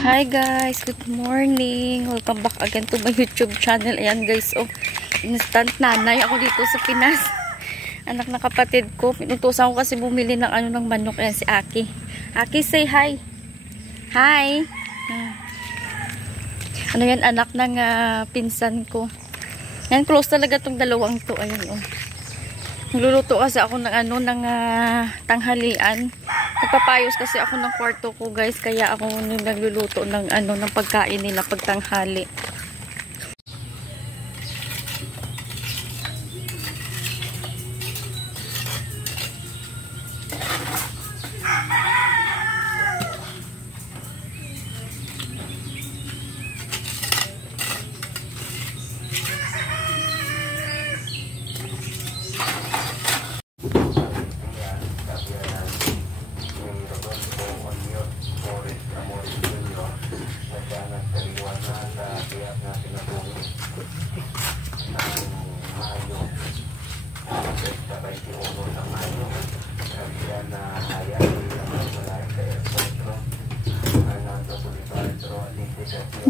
Hi guys, good morning. Welcome back again to my YouTube channel. Ayan guys, oh, instant nanay ako dito sa Pinas. Anak na kapatid ko. Pinutusan ko kasi bumili ng ng manok. Ayan si Aki. Aki, say hi. Hi. Ano yan, anak ng pinsan ko. Yan, close talaga tong dalawang to. Ayan, oh. Nagluluto kasi ako ng tanghalian. Nagpapayos kasi ako ng kwarto ko, guys, kaya ako nagluluto ng ng pagkain nila pagtanghali.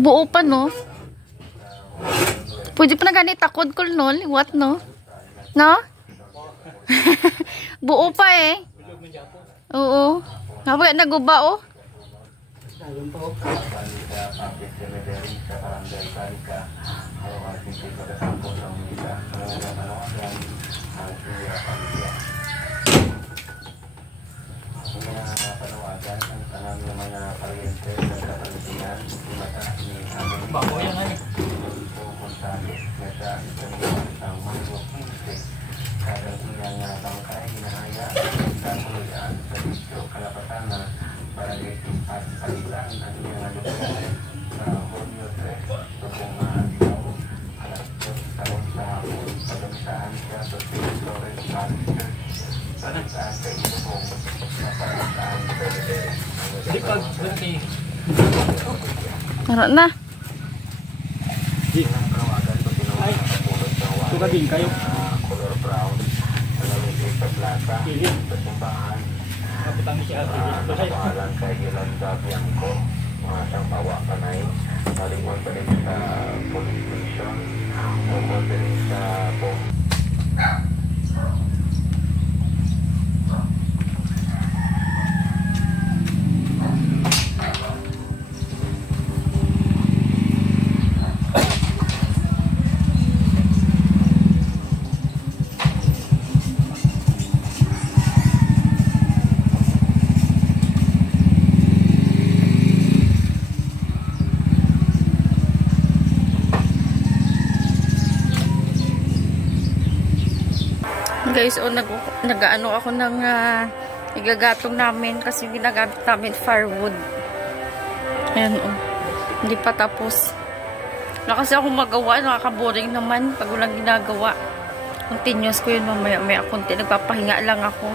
Buo pa, no? Pwede pa na ganit takod ko, no? What, no? No? Buo pa, eh. Oo. Kapag naguba, oh. Tara na. Ay, suka din kayo. Color brown. Pilih. Kaputang siya. Pangalan kay Yolanda Bianco. Mga siyang bawa kanay. Malingon pa rin sa police station. O din sa guys, oh, nag-ano ako ng igagatong namin kasi ginagamit namin firewood. Ayan, oh. Hindi pa tapos. Wala kasi ako magawa. Nakaka-boring naman pag walang ginagawa. Continuous ko yun mamaya-maya konti. Nagpapahinga lang ako.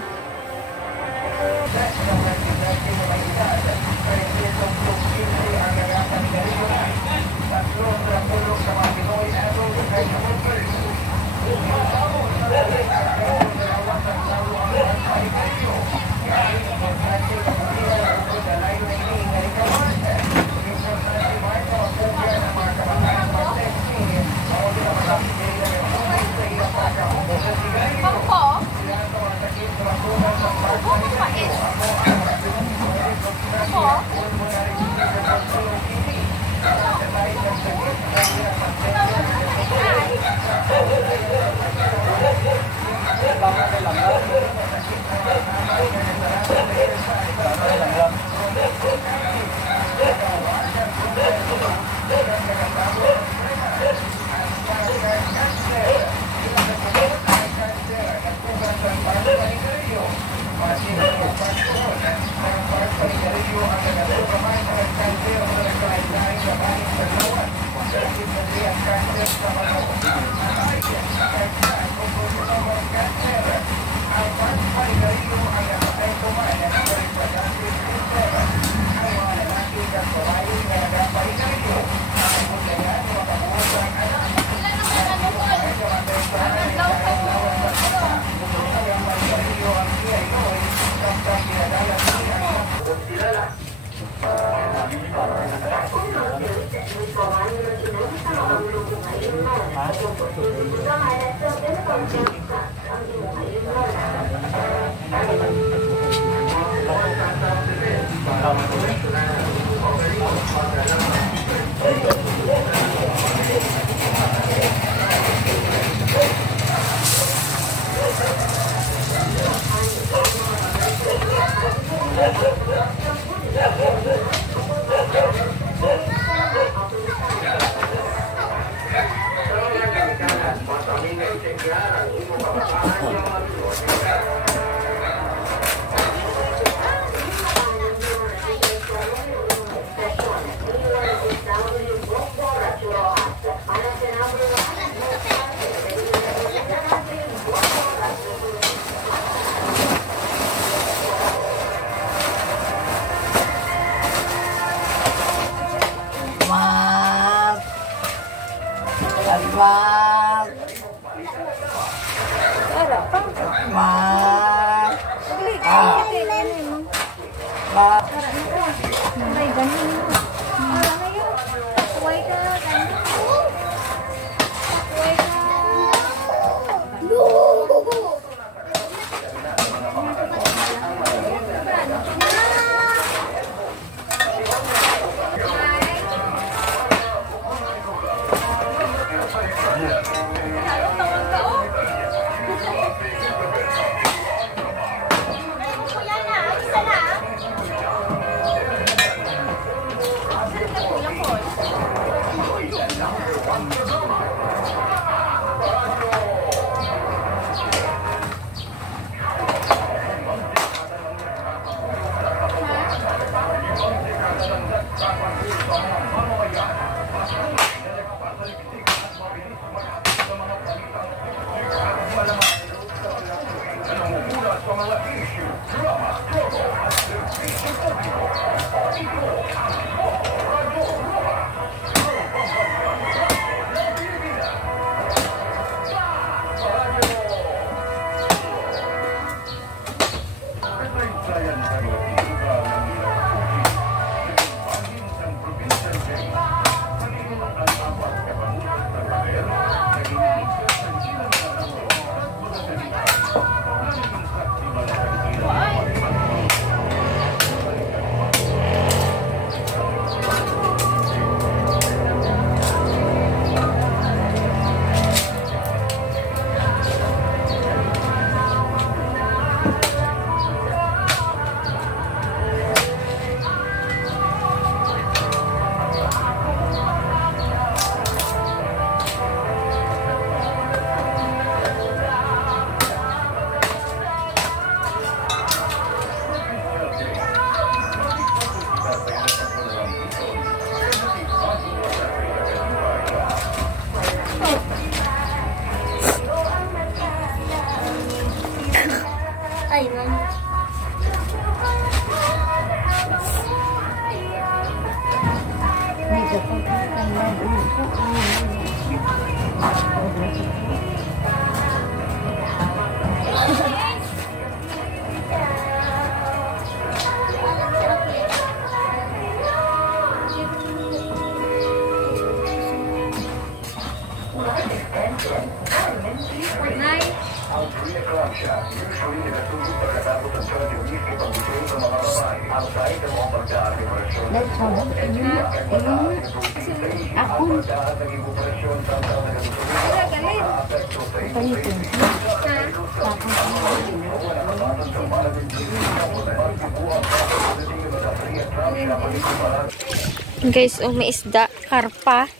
Guys, may isda, karpa.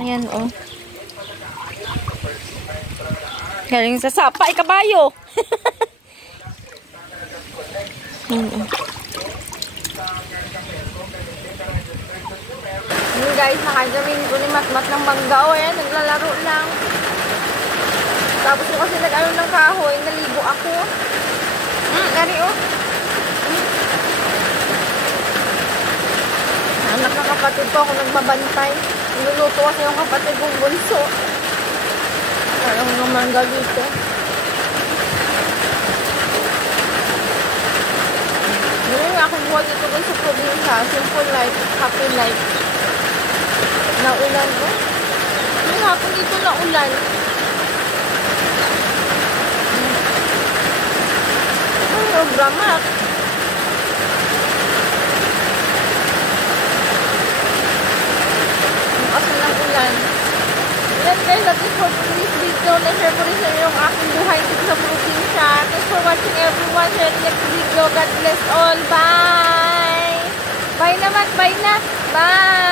Ayan, galing sa sapa, kabayo. Guys, nakagamin ko ni Matmat ng bangga. Ayan, naglalaro lang. Tapos ko kasi nag-ano ng kahoy, naligo ako. Gari, anak ng kapatid ko, ako nagbabantay. Niluluto kasi yung kapatid kong bunso. Parang naman galito. Yun nga akong buhay dito sa probinsya. Simple life, happy life. Naulan, ng hapon dito na ulan. Bramak. Kasi ng ulan. Yan guys, that is for this video. Na-share ko rin sa inyo yung aking buhay dito sa probinsya. Thanks for watching everyone. Share the next video. God bless all. Bye! Bye naman. Bye na. Bye!